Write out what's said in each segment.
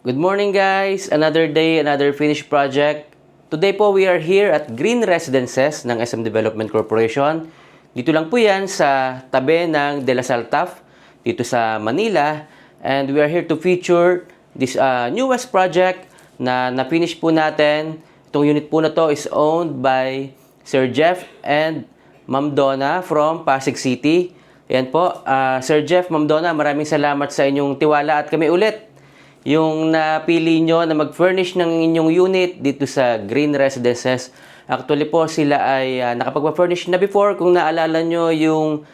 Good morning guys! Another day, another finished project. Today po we are here at Green Residences ng SM Development Corporation. Dito lang po yan sa tabi ng De La Salle Taft, dito sa Manila. And we are here to feature this newest project na na-finish po natin. Itong unit po na to is owned by Sir Jeff and Ma'am Donna from Pasig City. Ayan po, Sir Jeff, Ma'am Donna, maraming salamat sa inyong tiwala at kami ulit yung napili nyo na mag-furnish ng inyong unit dito sa Green Residences. Actually po, sila ay nakapag-furnish na before. Kung naalala nyo yung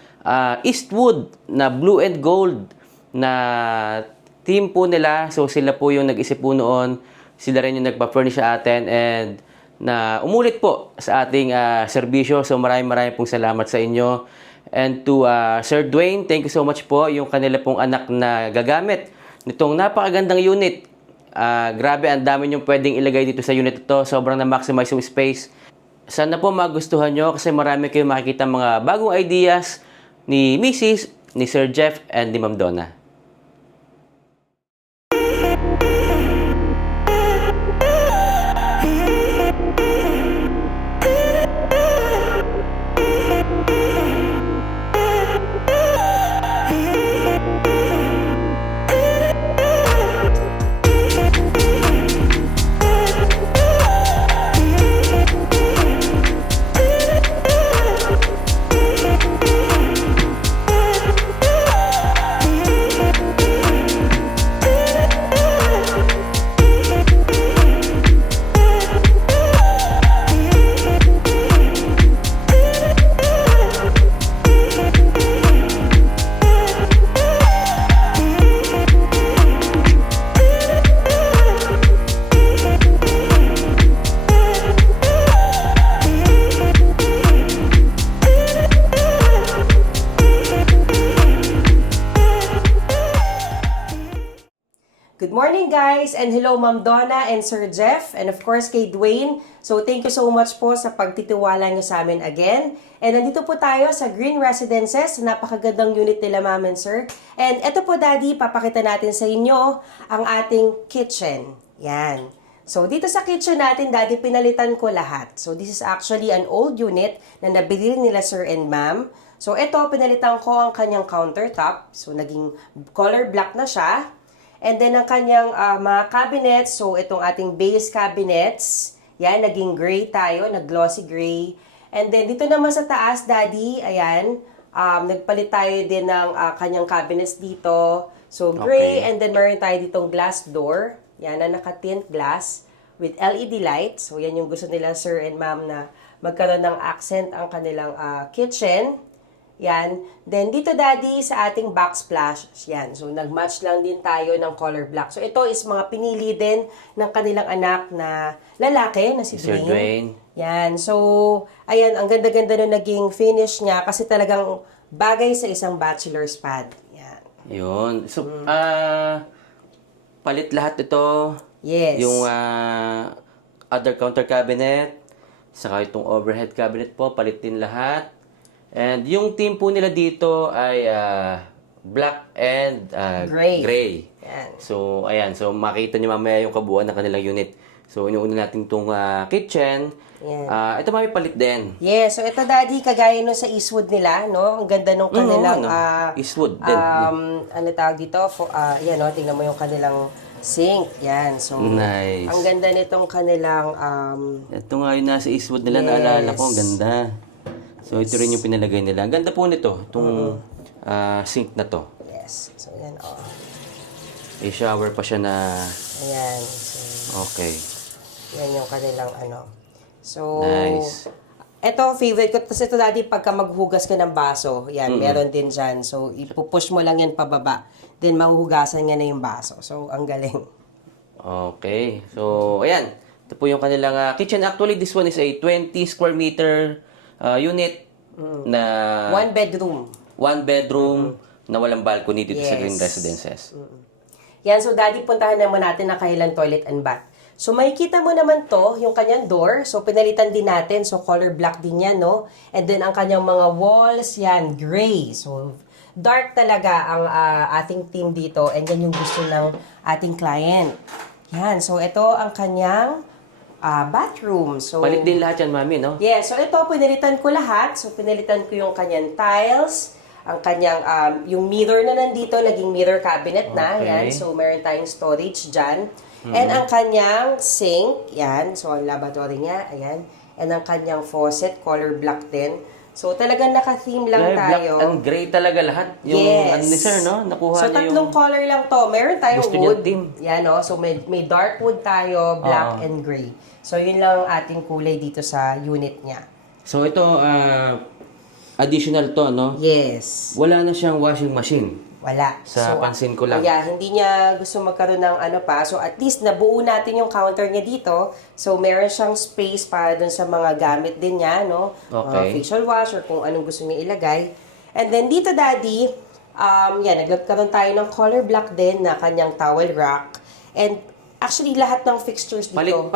Eastwood na blue and gold na team po nila. So sila po yung nag-isip po noon. Sila rin yung nagpa-furnish sa atin and na umulit po sa ating serbisyo. So maraming pong salamat sa inyo. And to Sir Dwayne, thank you so much po. Yung kanila pong anak na gagamit nitong napakagandang unit. Grabe, ang dami nyo pwedeng ilagay dito sa unit ito. Sobrang na-maximize yung space. Sana po magustuhan nyo kasi marami kayong makikita mga bagong ideas ni Mrs., ni Sir Jeff, and ni Ma'am Donna. Good morning guys, and hello Ma'am Donna and Sir Jeff, and of course kay Dwayne. So thank you so much po sa pagtitiwala nyo sa amin again. And nandito po tayo sa Green Residences, napakagandang unit nila Ma'am and Sir. And eto po Daddy, papakita natin sa inyo ang ating kitchen. Yan. So dito sa kitchen natin Daddy, pinalitan ko lahat. So this is actually an old unit na nabili nila Sir and Ma'am. So ito, pinalitan ko ang kanyang countertop. So naging color black na siya. And then, ang kanyang mga cabinets, so itong ating base cabinets, yan, naging gray tayo, nag-glossy gray. And then, dito naman sa taas, Daddy, ayan, nagpalit tayo din ng kanyang cabinets dito. So, gray, okay. And then meron tayo ditong glass door, yan, na naka-tint glass with LED lights. So, yan yung gusto nila, Sir and Ma'am, na magkaroon ng accent ang kanilang kitchen. Yan. Then, dito, Daddy, sa ating backsplash, yan. So, nag-match lang din tayo ng color black. So, ito is mga pinili din ng kanilang anak na lalaki, na si Dwayne. Sir Dwayne. Yan. So, ayan, ang ganda-ganda na naging finish niya kasi talagang bagay sa isang bachelor's pad. Yan. Yun. So, palit lahat ito. Yes. Yung other counter cabinet, saka itong overhead cabinet po, palit din lahat. And yung team po nila dito ay black and gray. Yan. So, ayan. So, makita nyo mamaya yung kabuuan ng kanilang unit. So, inuuna natin itong kitchen. Yan. Ito may palit din. Yes. So, ito, Daddy, kagaya nun sa Eastwood nila, no? Ang ganda nung kanilang... Eastwood din. Ano tawag dito? Yan, no? Tingnan mo yung kanilang sink. Yan. So, nice. Ang ganda nitong kanilang... Ito nga yung nasa Eastwood nila. Yes. Naalala ko. Ang ganda. So, ito rin yung pinalagay nila. Ang ganda po nito, itong sink na to. Yes. So, yan, oh. May shower pa siya na... Ayan. So, okay. Yan yung kanilang ano. So, nice. Ito, favorite ko. Tapos ito, Daddy, pagka maghugas ka ng baso, yan, meron din dyan. So, ipupush mo lang yan pababa. Then, mahuhugasan niya na yung baso. So, ang galing. Okay. So, ayan. Ito po yung kanilang kitchen. Actually, this one is a 20 square meter unit na... One bedroom. Na walang balcony dito sa Yes. Green Residences. Yan, so Daddy, puntahan naman natin na kailan toilet and bath. So, makikita mo naman to, yung kanyang door. So, pinalitan din natin. So, color black din yan, no? And then, ang kanyang mga walls, yan, gray. So, dark talaga ang ating team dito. And yan yung gusto ng ating client. Yan. So, ito ang kanyang bathroom. So, Palit din lahat yan, mami, no? yes. So, ito, pinalitan ko lahat. So, pinalitan ko yung kanyang tiles, ang kanyang, yung mirror na nandito, naging mirror cabinet na. Okay. Yan. So, meron tayong storage dyan. And ang kanyang sink, yan. So, ang lavatory niya, ayan. And ang kanyang faucet, color black din. So, talagang naka-theme lang Black tayo. and gray talaga lahat. Yung Yes. ano ni sir, no? Nakuha So, niya tatlong yung... color lang to. Meron tayong Gusto niya wood. team. Yan, no? So, may dark wood tayo, black Oo. and gray. So, yun lang ang ating kulay dito sa unit niya. So, ito, additional to, no? Yes. Wala na siyang washing machine. Wala. Sa pansin ko lang. Yeah, hindi niya gusto magkaroon ng ano pa. So, at least nabuo natin yung counter niya dito. So, meron siyang space para dun sa mga gamit din niya, no? Okay. Facial wash or kung anong gusto niya ilagay. And then, dito, Daddy, nagkaroon tayo ng color black din na kanyang towel rack. And, actually, lahat ng fixtures dito.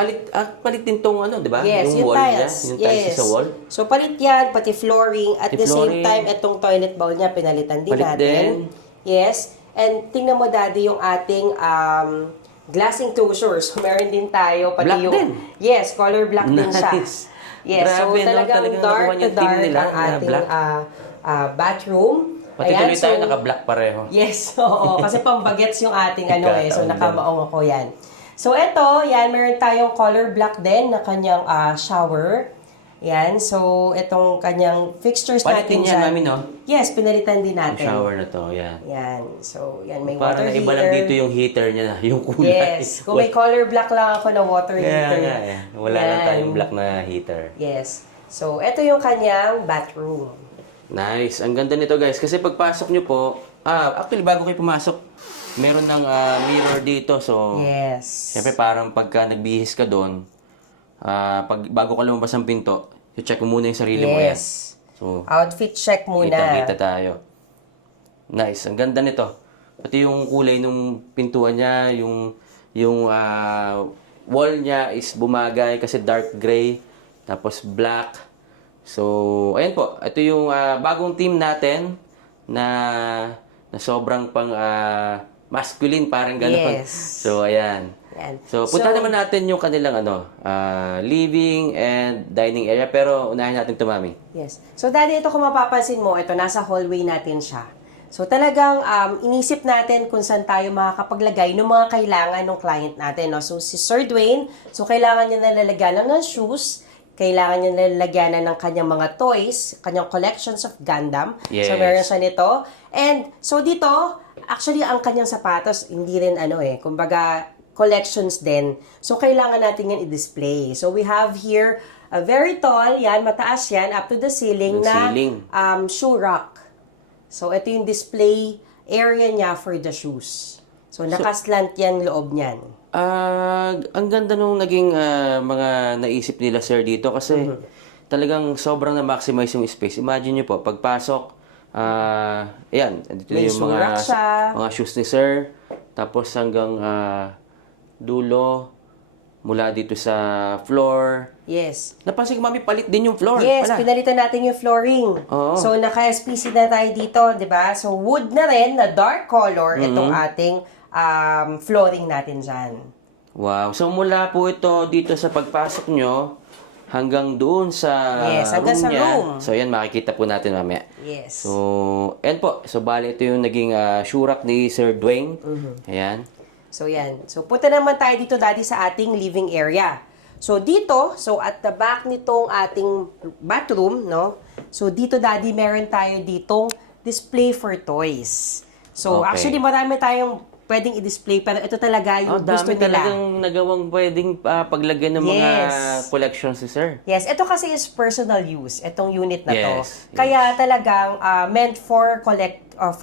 Palit din tong ano, di ba? Yes, yung yung wall tiles. niya, yung tiles sa wall. So, palit yan, pati flooring. At the same flooring. time, itong toilet bowl niya, pinalitan din Palit natin. din. Yes. And tingnan mo, Daddy, yung ating glass enclosure. So, meron din tayo. Pati Black yung, din? Yes, color black din siya. Nice. Yes, so Grabe, no? talagang Talagang dark nakuha to niya yung team dark nila ang na ating black. bathroom. Pati Ayan, tuloy tayo so- naka-black pareho. Yes, oo. Kasi pambagets yung ating ano eh. So, Ikataon nakamaong ako yan. So, eto, yan, meron tayong color black din na kanyang shower. Yan, so, itong kanyang fixtures Palitin natin yan, dyan. mami, no? Yes, pinalitan din Yung natin. shower na to, yan. Yan, so, yan, may Parang water na iba heater. lang dito yung heater niya, yung kulay. Yes, kung may color black lang ako na water Kaya heater. nga, eh. Wala lang Yan. tayong black na heater. Yes. So, ito yung kanyang bathroom. Nice. Ang ganda nito, guys. Kasi pagpasok nyo po, actually, bago kayo pumasok, meron ng mirror dito. So, Yes. syempre parang pagka nagbihis ka doon, bago ka lumabas ng pinto, check mo muna yung sarili mo yan. Yes. So, Outfit check muna. kita-kita tayo. Nice. Ang ganda nito. Pati yung kulay nung pintuan niya, yung wall niya is bumagay kasi dark gray, tapos black. So, ayan po. Ito yung bagong team natin na sobrang pang masculine, parang gano'n. Yes. So, ayan. Yan. So, punta naman natin yung kanilang living and dining area. Pero, unahin natin ito, mami. Yes. So, Daddy, ito kung mapapansin mo, ito, nasa hallway natin siya. So, talagang inisip natin kung saan tayo makakapaglagay ng mga kailangan ng client natin. No? So, si Sir Dwayne, so kailangan niya nalalagyanan ng shoes, kailangan niya nalalagyanan ng kanyang mga toys, kanyang collections of Gundam. Yes. So, meron siya nito. And, so dito, actually, ang kanyang sapatos, hindi rin kumbaga, collections din. So, kailangan natin yan i-display. So, we have here a very tall, yan, mataas yan, up to the ceiling Yung na ceiling. shoe rack. So, ito yung display area niya for the shoes. So, nakaslant yan loob niyan. Ang ganda nung naging mga naisip nila, sir, dito kasi talagang sobrang na-maximize yung space. Imagine nyo po, pagpasok, ayan, dito May yung shoe rack siya. mga shoes ni sir. Tapos hanggang dulo, mula dito sa floor. Yes. Napansin ko, mami, palit din yung floor. Yes, Pala. pinalitan natin yung flooring. Oo. So, naka-SPC na tayo dito, di ba? So, wood na rin, na dark color, itong ating flooring natin dyan. Wow. So, mula po ito dito sa pagpasok nyo hanggang doon sa Yes, hanggang sa niya. room. So, yan, makikita po natin mamaya. Yes. So, ayan po. So, bali ito yung naging shoe rack ni Sir Dwayne. Ayan. So, yan. So, punta naman tayo dito, Daddy, sa ating living area. So, dito, so at the back nitong ating bathroom, no? So, dito, Daddy, meron tayo ditong display for toys. So, Okay. actually, marami tayong pwedeng i-display, pero ito talaga yung gusto Dami nila. talagang nagawang pwedeng paglagyan ng mga Yes. collections ni Sir. Yes, ito kasi is personal use, itong unit na to. Yes, yes. Kaya talagang meant for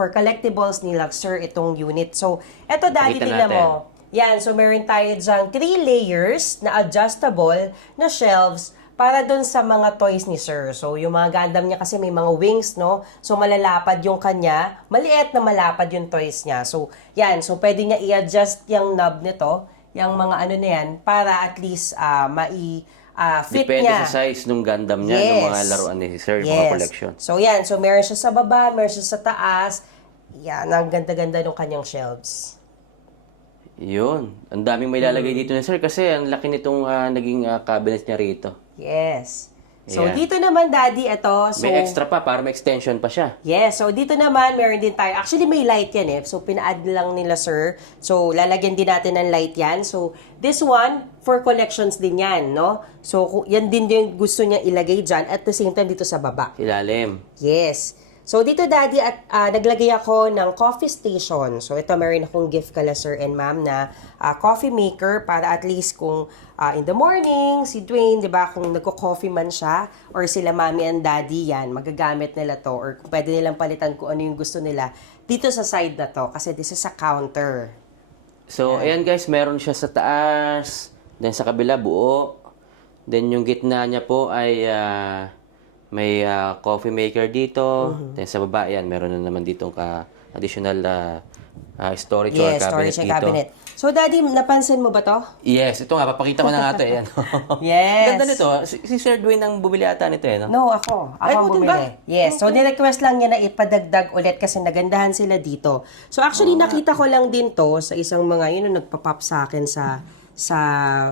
collectibles ni Luxor itong unit. So, ito, Daddy, Pakita tingnan natin. mo. Yan, so meron tayo dyang 3 layers na adjustable na shelves para doon sa mga toys ni Sir. So, yung mga Gundam niya kasi may mga wings, no? So, malalapad yung kanya. Maliit na malapad yung toys niya. So, yan. So, pwede niya i-adjust yung knob nito, yung mga ano na yan, para at least fit Depende niya. sa size ng Gundam niya, ng mga laruan ni Sir, mga collection. So, yan. So, meron siya sa baba, meron siya sa taas. Yan, ang ganda-ganda ng kanyang shelves. Yun. Ang daming may lalagay dito na sir kasi ang laki nitong naging cabinet niya rito. Yes. So, Ayan. dito naman, Daddy, ito. So, May extra pa para may extension pa siya. yes. So, dito naman, meron din tayo. Actually, may light yan eh. So, pina-add lang nila, sir. So, lalagyan din natin ng light yan. So, this one, for collections din yan, no? So, yan din yung gusto niya ilagay dyan. At the same time, dito sa baba. Ilalim. Yes. So, dito, Daddy, at naglagay ako ng coffee station. So, ito, meron akong gift kala sir and ma'am na coffee maker para at least kung in the morning, si Dwayne, di ba, kung nagko-coffee man siya, or sila mami and daddy yan, magagamit nila to, or kung pwede nilang palitan kung ano yung gusto nila, dito sa side na to, kasi this is a counter. So, ayan guys, meron siya sa taas. Then sa kabila, buo. Then yung gitna niya po ay may coffee maker dito. Then sa baba, ayan, meron na naman ditong additional storage or Yes, cabinet storage and dito. cabinet. So, Daddy, napansin mo ba to? Yes, ito nga, papakita ko na nga ito. Ayan. Yes. Ganda nito. Si Sir Dwayne ang bumili ata nito eh, no? No, ako. Ako Ay, ang buti bumili. ba? Yes. So, nirequest lang niya na ipadagdag ulit kasi nagandahan sila dito. So, actually, nakita ko lang din to sa isang mga, nagpa-pop sa akin sa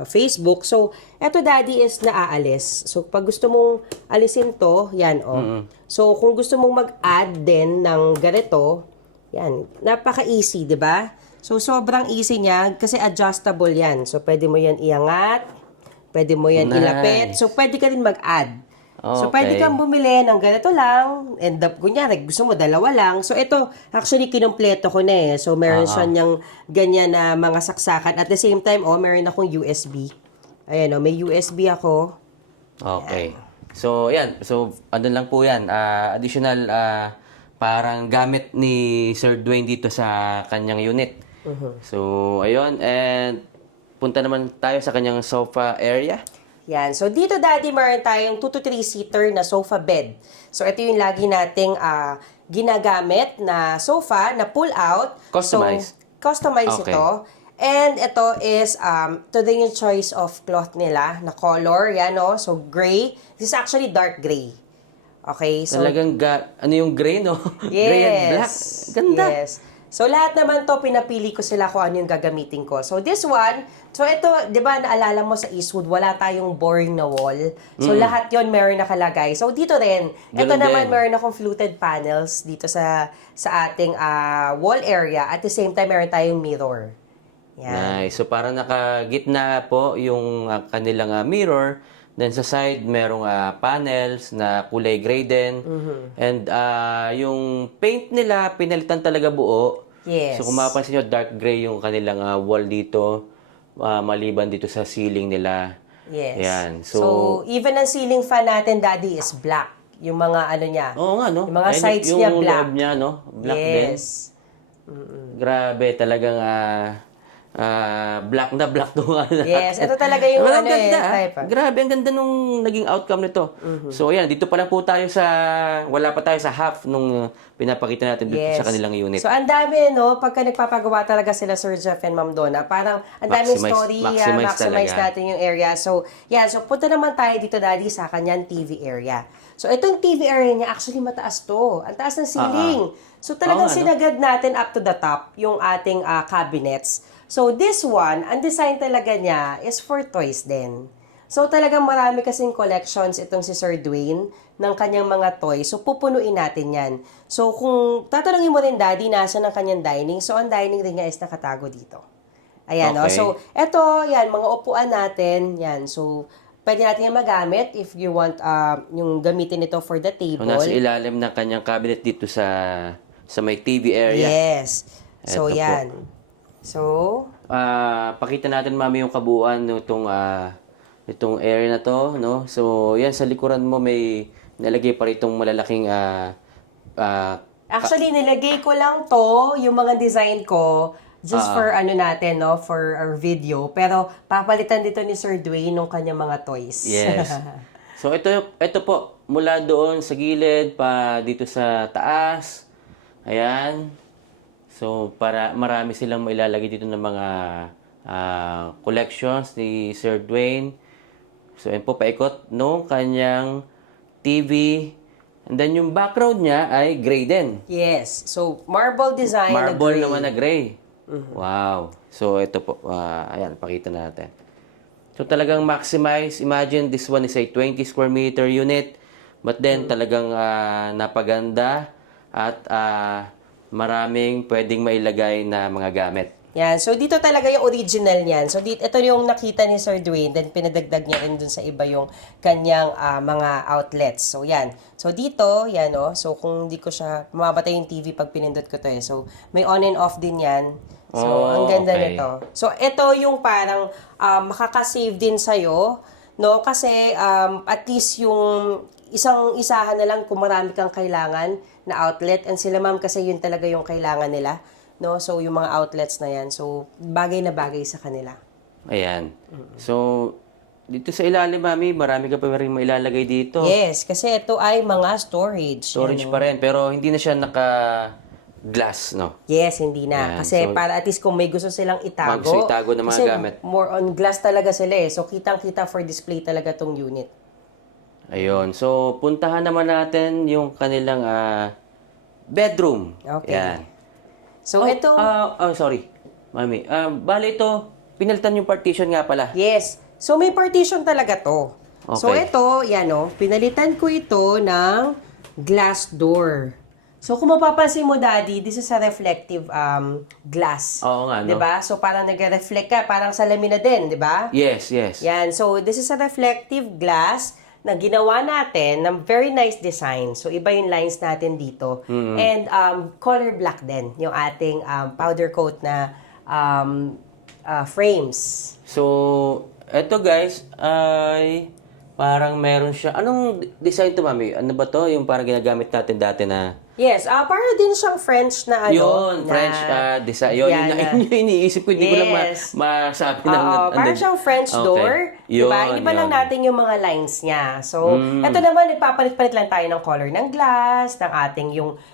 Facebook. So, eto, Daddy, is naaalis. So, pag gusto mong alisin to, yan, oh. So, kung gusto mong mag-add din ng ganito, yan, napaka-easy, di ba? So, sobrang easy niya kasi adjustable yan. So, pwede mo yan iangat, pwede mo yan Nice. ilapit. So, pwede ka din mag-add. So, Okay. pwede kang bumili ng ganito lang. And kunyari, gusto mo dalawa lang. So, ito, actually, kinumpleto ko na eh. So, meron siya niyang ganyan na mga saksakan. At the same time, meron akong USB. Ayan, may USB ako. Okay. So, ayan. So, ano lang po yan. Additional, parang gamit ni Sir Dwayne dito sa kanyang unit. So, ayun. And, punta naman tayo sa kanyang sofa area. Yan. So, dito, Daddy, meron tayong 2 to 3-seater na sofa bed. So, ito yung lagi nating ginagamit na sofa na pull out. Customized. So, customized Okay. ito. And ito is, ito din yung choice of cloth nila na color. Yan, no? So, gray. This is actually dark gray. Okay? So, Talagang, ano yung gray, no? yes. Gray and black. Ganda. Yes. So, lahat naman to, pinapili ko sila kung ano yung gagamitin ko. So, this one, so ito, di ba, naalala mo sa Eastwood, wala tayong boring na wall. So, lahat yon meron nakalagay. So, dito rin, ito Ganun naman, din. meron akong fluted panels dito sa ating wall area. At the same time, meron tayong mirror. Yan. Nice. So, parang nakagitna po yung kanilang mirror. Then, sa side, merong panels na kulay gray din. And yung paint nila, pinalitan talaga buo. Yes. So, kung mapapansin nyo, dark gray yung kanilang wall dito. Maliban dito sa ceiling nila. Yes. Yan. So, So, even ang ceiling fan natin, Daddy, is black. Yung mga ano niya. oo nga, no? Yung mga Ayun, sides yung niya, black. loob niya, no? Black din. Yes. Grabe, talagang black na black to nga. Yes, ito talaga yung Well, ano ang ganda, type. Grabe, ang ganda nung naging outcome nito. So, ayan, dito pa lang po tayo wala pa tayo sa half nung pinapakita natin dito Yes. sa kanilang unit. So, ang dami, no? Pagka nagpapagawa talaga sila Sir Jeff and Ma'am Donna, parang ang daming story, maximize talaga. natin yung area. So, yeah, so punta naman tayo dito, Daddy, sa kanyang TV area. So, itong TV area niya, actually mataas to. Ang taas ng ceiling. So, talagang Oo nga, no? sinagad natin up to the top yung ating cabinets. So, this one, ang design talaga niya is for toys din. So, talagang marami kasing collections itong si Sir Dwayne ng kanyang mga toys. So, pupunuin natin yan. So, kung tatanungin mo rin, Daddy, nasa ng kanyang dining. So, ang dining rin niya is nakatago dito. Ayan, no? Okay. So, eto, yan, mga upuan natin. Yan, so, pwede natin yan magamit if you want yung gamitin ito for the So, table. nasa ilalim ng kanyang cabinet dito sa may TV area. Yes. So, Eto po. yan. So, Pakita natin, Mami, yung kabuuan itong area na to, no? So, yan, sa likuran mo may nalagay pa ritong malalaking actually, nilagay ko lang to, yung mga design ko, just for ano natin, no? For our video. Pero, papalitan dito ni Sir Dwayne nung kanyang mga toys. Yes. So, ito po, mula doon sa gilid, pa dito sa taas. Ayan. So, para marami silang mailalagay dito ng mga collections ni Sir Dwayne. So, yan po, paikot nung kanyang TV. And then, yung background niya ay gray din. Yes. So, marble design Marble na gray. naman na gray. Wow. So, ito po. Ayan, pakita natin. So, talagang maximize. Imagine, this one is a 20 square meter unit. But then, talagang napaganda at maraming pwedeng mailagay na mga gamit. Yan. So, dito talaga yung original niyan. So, ito yung nakita ni Sir Dwayne. Then, pinadagdag niya rin dun sa iba yung kanyang mga outlets. So, yan. So, dito, yan, oh. So, kung hindi ko siya, mamamatay yung TV pag pinindot ko to, eh. So, may on and off din yan. So, ang ganda okay. nito. So, ito yung parang makakasave din sa'yo, no? Kasi, at least yung isahan na lang kung marami kang kailangan na outlet. And sila, ma'am, kasi yun talaga yung kailangan nila. No, so yung mga outlets na yan, so bagay na bagay sa kanila. Ayan. So, dito sa ilalim, mami, marami ka pa rin mailalagay dito. Yes, kasi ito ay mga storage. Storage pa rin, pero hindi na siya naka-glass, no? Yes, hindi na. Yan, Kasi so, para at least kung may gusto silang itago. gusto itago ng mga kasi gamit. more on glass talaga sila eh. So kitang-kita for display talaga tong unit. Ayun. So, puntahan naman natin yung kanilang bedroom. Okay. Yan. So ito, sorry. Mami. Bale ito, pinalitan yung partition nga pala. yes. So may partition talaga to. So Okay. ito, yan o, pinalitan ko ito ng glass door. So kung mapapansin mo, Daddy, this is a reflective glass. Oo nga, no? 'Di ba? So parang nagre-reflect ka, parang salamin na din, 'di ba? Yes, yes. Yan. So this is a reflective glass na ginawa natin ng very nice design. So iba yung lines natin dito. And color black din yung ating powder coat na frames. So, eto guys, ay parang meron siya. Anong design to, mami? Ano ba to? Yung parang ginagamit natin dati na... Yes, para din siyang French na ano. Yun, na, French design. Yun, yan, yun yung iniisip ko. Hindi ko lang Yes. masabi ng... Oo, parang siyang French door. Diba? Yun, Iba lang yun. natin yung mga lines niya. So, ito naman, nagpapalit-palit lang tayo ng color ng glass, ng ating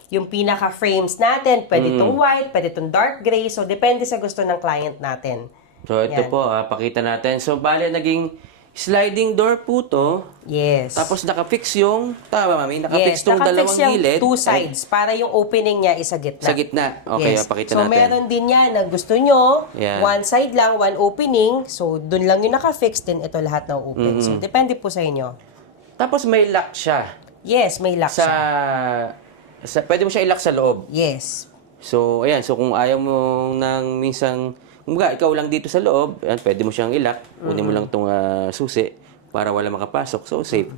yung pinaka-frames natin. Pwede itong white, pwede itong dark gray. So, depende sa gusto ng client natin. So, ito Yan. po, pakita natin. So, bale, naging sliding door po to. Yes. Tapos, nakafix yung... Tama, mami? Nakafix tong nakafix dalawang yung gilid. two sides para yung opening niya is sa gitna. Sa gitna. Okay, Yes. pakita So, natin. meron din yan na gusto nyo, Yan. one side lang, one opening. So, dun lang yung nakafix, din ito lahat na open. So, depende po sa inyo. Tapos, may lock siya. Yes, may lock Sa... siya. Pwede mo siya i-lock sa loob. Yes. So, ayan. So, kung ayaw mo nang minsan... Kumbaga, ikaw lang dito sa loob, ayan, pwede mo siyang i-lock. Kunin mo lang itong susi para wala makapasok. So, safe.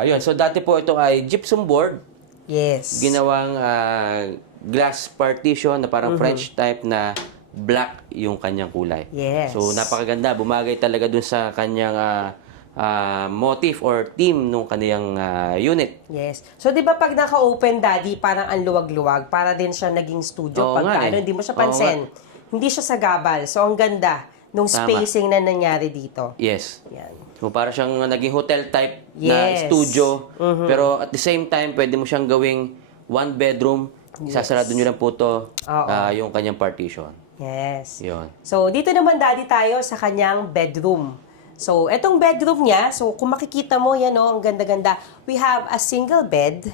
Ayun. So, dati po ito ay gypsum board. Yes. Ginawang glass partition na parang French type na black yung kanyang kulay. Yes. So, napakaganda. Bumagay talaga dun sa kanyang motif or theme nung kaniyang unit. Yes. So, di ba pag naka-open, Daddy, parang ang luwag-luwag, para din siya naging studio. Oo Pagka nga eh. hindi mo siya Oo pansin. Hindi siya sagabal. So, ang ganda nung Tama. spacing na nangyari dito. Yes. Yan. So, para siyang naging hotel type na Yes. studio. Pero at the same time, pwede mo siyang gawing one bedroom. Sasarado nyo lang po ito, yung kanyang partition. Yes. Yun. So, dito naman, Daddy, tayo sa kanyang bedroom. So, etong bedroom niya, so kung makikita mo, yan o, ang ganda-ganda. We have a single bed.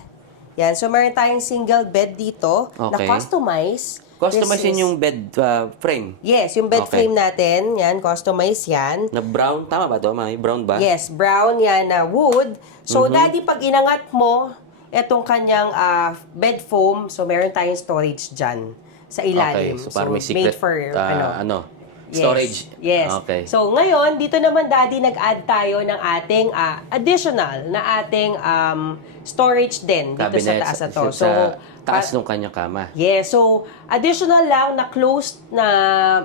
Yan, so meron tayong single bed dito na Okay. customize. Customize This is- yung bed frame. Yes, yung bed Okay. frame natin, yan, customize yan. Na brown, tama ba ito? Mami? Brown ba? Yes, brown yan na wood. So, Mm-hmm. Daddy, pag inangat mo, etong kanyang bed foam, so meron tayong storage dyan sa ilalim. Okay, so parang may secret, made for, storage. Yes. Okay. So, ngayon, dito naman, Daddy, nag-add tayo ng ating additional na ating storage din dito sa taas na to. So, taas ng kanyang kama. yes. So, additional lang na closed na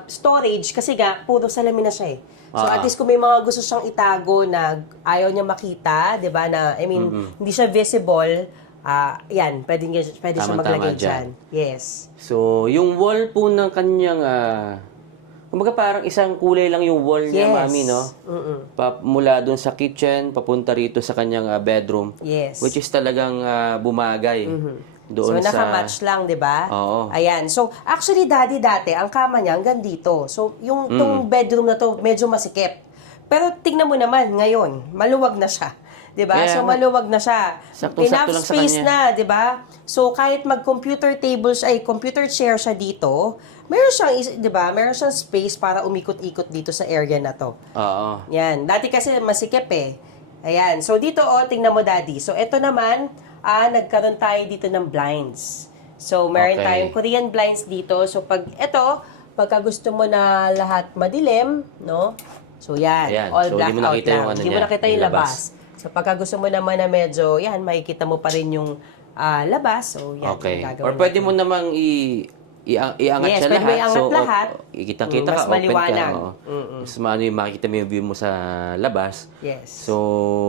storage kasi nga, puro salamin na siya eh. So, at least kung may mga gusto siyang itago na ayaw niya makita, di ba, na, I mean, hindi siya visible, yan, pwede siya Tamang-tama maglagay dyan. dyan. Yes. So, yung wall po ng kanyang, kumbaga parang isang kulay lang yung wall niya, Yes. mami, no? Mula dun sa kitchen, papunta rito sa kanyang bedroom. Yes. Which is talagang bumagay. Doon So, naka-match lang, di ba? Oo. Ayan. So, actually, Daddy, dati, ang kama niya hanggang dito. So, yung tong bedroom na to, medyo masikip. Pero tingnan mo naman, ngayon, maluwag na siya. 'Di ba? Kaya So nga. maluwag na siya. Saktong-sakto Enough lang sa space kanya. na, 'di ba? So kahit computer chair siya dito, meron siyang 'di ba? Meron siyang space para umikot-ikot dito sa area na 'to. Oo. Yan. Dati kasi masikip eh. Ayan. So, dito tingnan mo, Daddy. So, ito naman, nagkaroon tayo dito ng blinds. So, meron Okay. tayong Korean blinds dito. So, pagka gusto mo na lahat madilim, no? So, yan. Ayan. All So, black di mo out nakita lang. yung ano Di mo niya, nakita yung yung labas. labas. So, pagka gusto mo naman na medyo, yan, makikita mo pa rin yung labas. So, yan. Okay. yung gagawin Or pwede natin. mo namang iangat Yes, siya pwede mo lahat. iangat lahat. Kitang-kita Mas ka, open maliwanag. ka. Mas maano yung makikita mo yung view mo sa labas. Yes. So,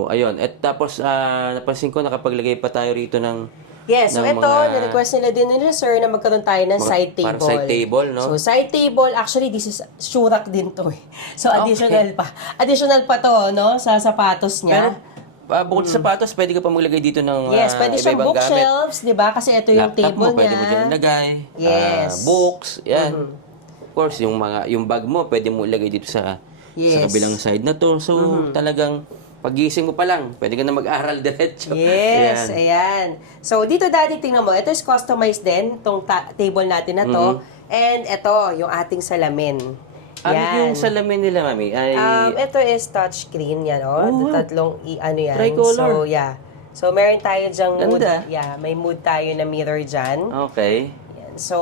ayun. At tapos, napansin ko, nakapaglagay pa tayo rito ng Yes, so ng ito, mga- na-request nila din nila sir na magkaroon tayo ng side table. parang side table, no? So, side table, actually, this is Shurak din to eh. So, additional pa. Additional pa to, no? Sa sapatos Pero, niya. bukod sa sapatos, pwede ka pa maglagay dito ng Yes, pwede siyang iba-ibang gamit. bookshelves, di ba? Kasi ito yung Laptop table mo, pwede mo niya. dyan ilagay. Yes. Books, yan. Of course, yung bag mo, pwede mo ilagay dito sa Yes. kabilang side na to. So, talagang pagising mo pa lang, pwede ka na mag-aral diretso. Yes, Ayan. ayan. So, dito daddy, tingnan mo. Ito is customized din, itong table natin na to. And ito, yung ating salamin. Ano yung salamin nila, mami? Ay, Ito is touchscreen, yan, Oh, wow. Tatlong, ano yan. Tricolor. So, yeah. So, meron tayo dyang mood. Ganda. Yeah, may mood tayo na mirror dyan. okay. Yan. So,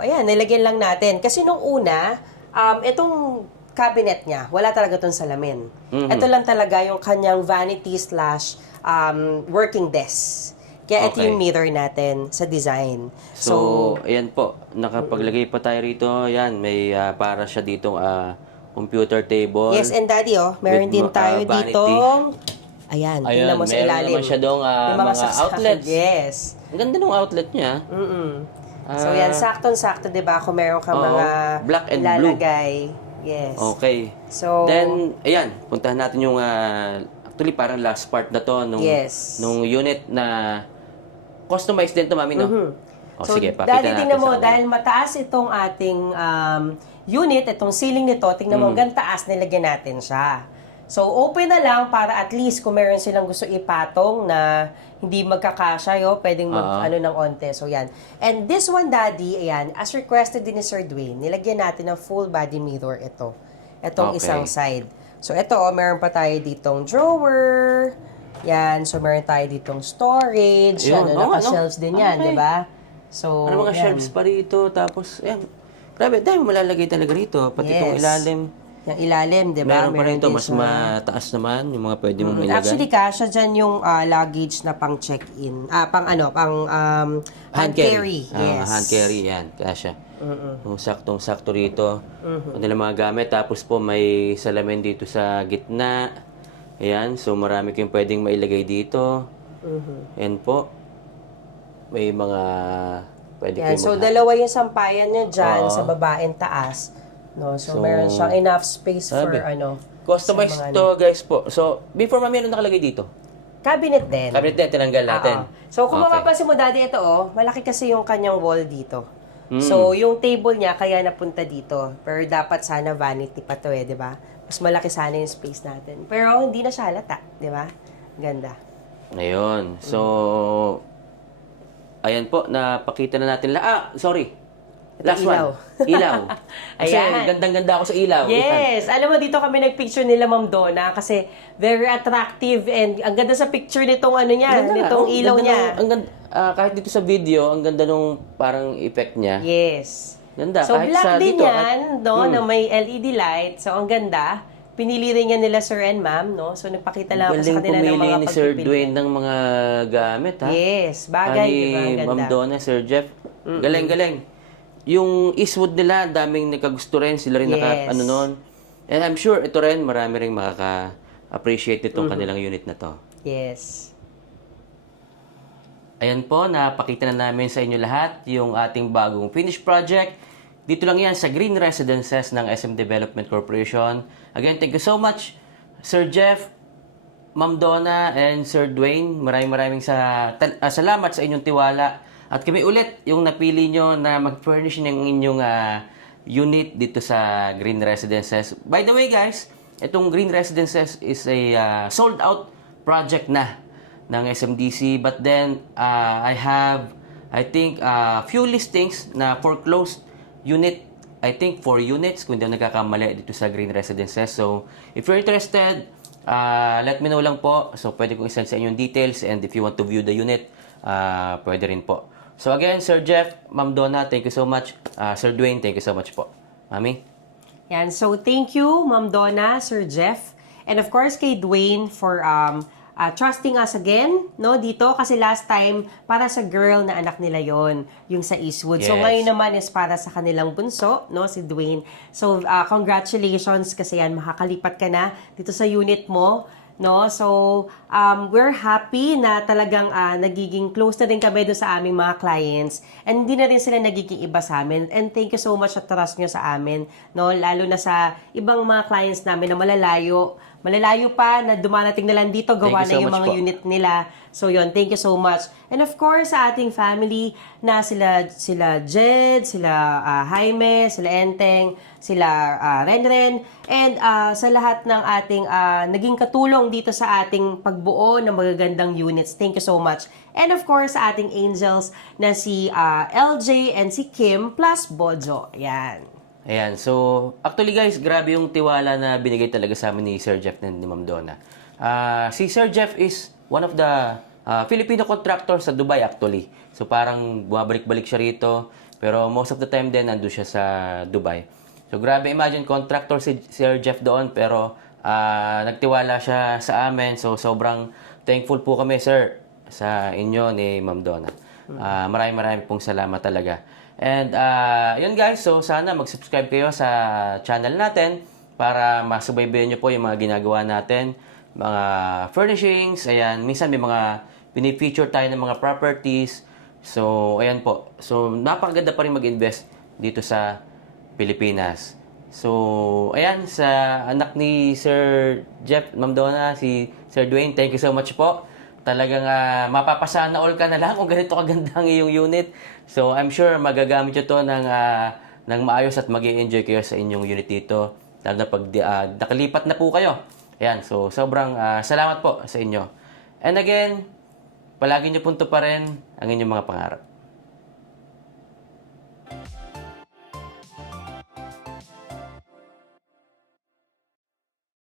ayan, nilagyan lang natin. Kasi nung una, itong cabinet niya, wala talaga itong salamin. Ito lang talaga yung kanyang vanity slash working desk. Kaya ito Okay. yung mirror natin sa design. So, ayan po, nakapaglagay pa tayo rito. Ayan, may para siya ditong computer table. Yes, and daddy, meron With din tayo vanity. ditong, ayan, tingnan Ayun, mo sa meron ilalim. naman siya doong Yung mga saksakan. outlets. Yes. Ang ganda ng outlet niya. So, yan, saktong-sakto, di ba? Kung meron ka Oo, mga black and ilalagay. Yes. Okay. So, Then, ayan, puntahan natin yung, actually parang last part na to, Yes. nung unit na customized din to, mami, no? O, so, sige, pakita daddy, natin tingnan mo, sa kanila. dahil mataas itong ating unit, itong ceiling nito, tingnan mo, hanggang taas, nilagyan natin siya. So, open na lang para at least kung meron silang gusto ipatong na hindi magkakasya, pwedeng ano ng onte. So, yan. And this one, daddy, ayan, as requested din ni Sir Dwayne, nilagyan natin ng full body mirror ito. Itong Okay. isang side. So, ito, meron pa tayo ditong drawer. Yan. So, meron tayo ditong storage. Yun. Oo nga, no? Naka-shelves din yan, Okay. di ba? So, Ano mga yan. shelves pa rito, tapos, ayan, grabe, dahil malalagay talaga rito, pati itong Yes. ilalim. Yung ilalim, di ba? Meron pa rin ito, din mas siya. mataas naman, yung mga pwede mong ilagay. Actually, kasha dyan yung luggage na pang check-in. Pang hand carry. Yes. Hand carry, yan, kasya. Saktong-sakto rito. Ang nilang mga gamit. Tapos po may salamin dito sa gitna. Ayan, so marami kayong pwedeng mailagay dito. Ayan po. May mga pwede Yan. kayong So, dalawa yung sampayan niya dyan sa baba and taas. No? So, So, meron siyang enough space sabi, for Customized sa mga to, guys po. So, before mami, ano nakalagay dito? cabinet din. Cabinet din, tinanggal natin. Oo. So, kung Okay. mapapansin mo, daddy, ito, malaki kasi yung kanyang wall dito. Hmm. So, yung table niya, kaya napunta dito. Pero dapat sana vanity pa to di ba? Mas malaki sana yung space natin. Pero hindi na siya halata, di ba? Ganda. Ngayon. So, ayan po, napakita na natin. Sorry. Last ilaw. one. Ilaw. Kasi Ayan. gandang-ganda ako sa ilaw. Yes! Alam mo, dito kami nagpicture nila, Ma'am Donna, kasi very attractive and ang ganda sa picture nitong ano niya, Ganda nga, nitong oh. ilaw Ganda niya. Ang ganda, kahit dito sa video, ang ganda nung parang effect niya. Yes. Ganda. So, kahit black sa din dito, yan, no, na may LED light. So, ang ganda. Pinili rin yan nila Sir and Ma'am, no? So, nagpakita lang ako sa Galing kanila ng pumili mga ni Sir pagpipili. Dwayne ng mga gamit, ha? Yes, bagay, Ani, di ba? Ang Ma'am ganda. Donna, Sir Jeff. Galing. Yung Eastwood nila, daming nakagusto rin. Sila rin Yes. nun. And I'm sure ito rin, marami rin makaka-appreciate nitong kanilang unit na to. Yes. Ayan po, napakita na namin sa inyo lahat yung ating bagong finished project. Dito lang yan sa Green Residences ng SM Development Corporation. Again, thank you so much, Sir Jeff, Ma'am Donna, and Sir Dwayne. Maraming salamat sa inyong tiwala. At kami ulit yung napili nyo na mag-furnish ng inyong unit dito sa Green Residences. By the way guys, itong Green Residences is a sold out project na ng SMDC. But then, I have, I think, few listings na foreclosed unit. I think 4 units, kung hindi ako nagkakamali dito sa Green Residences. So, if you're interested, let me know lang po. So, pwede kong isend sa inyo yung details. And if you want to view the unit, pwede rin po. So, again, Sir Jeff, Ma'am Donna, thank you so much. Sir Dwayne, thank you so much po. Mami? Yan. So, thank you, Ma'am Donna, Sir Jeff, and of course kay Dwayne for trusting us again, no, dito. Kasi last time, para sa girl na anak nila yon yung sa Eastwood. So, Yes. ngayon naman is para sa kanilang bunso, no, si Dwayne. So, congratulations kasi yan, makakalipat ka na dito sa unit mo. No, so we're happy na talagang nagiging close na din kami doon sa aming mga clients, and hindi na rin sila nagiging iba sa amin, and thank you so much at trust nyo sa amin, no, lalo na sa ibang mga clients namin na malalayo pa na dumarating na lang dito gawa Thank you na so yung much mga po. unit nila. So yun, thank you so much. And of course sa ating family na sila Jed, sila Jaime, sila Enteng, sila Renren, and sa lahat ng ating naging katulong dito sa ating pagbuo ng magagandang units. Thank you so much. And of course sa ating angels na si LJ and si Kim plus Bojo. Yan. Ayan, so actually guys, grabe yung tiwala na binigay talaga sa amin ni Sir Jeff and ni Ma'am Donna. Si Sir Jeff is one of the Filipino contractor sa Dubai actually. So parang bumabalik-balik siya rito, pero most of the time din nandun siya sa Dubai. So grabe, imagine contractor si Sir Jeff doon, pero nagtiwala siya sa amin. So sobrang thankful po kami, sir, sa inyo ni Ma'am Donna. Maraming pong salamat talaga. And yun guys, so sana mag-subscribe kayo sa channel natin para masubaybayan nyo po yung mga ginagawa natin, mga furnishings, ayan, minsan may mga pinifeature tayo ng mga properties. So ayan po, so napakaganda pa rin mag-invest dito sa Pilipinas. So ayan, sa anak ni Sir Jeff, Ma'am Donna, si Sir Dwayne, thank you so much po. Talagang mapapasana all ka na lang kung ganito kaganda ang iyong unit. So, I'm sure magagamit nyo to ng maayos at mag-i-enjoy kayo sa inyong unit dito. Lalo na pag nakalipat na po kayo. Ayan, so sobrang salamat po sa inyo. And again, palagi nyo punto pa rin ang inyong mga pangarap.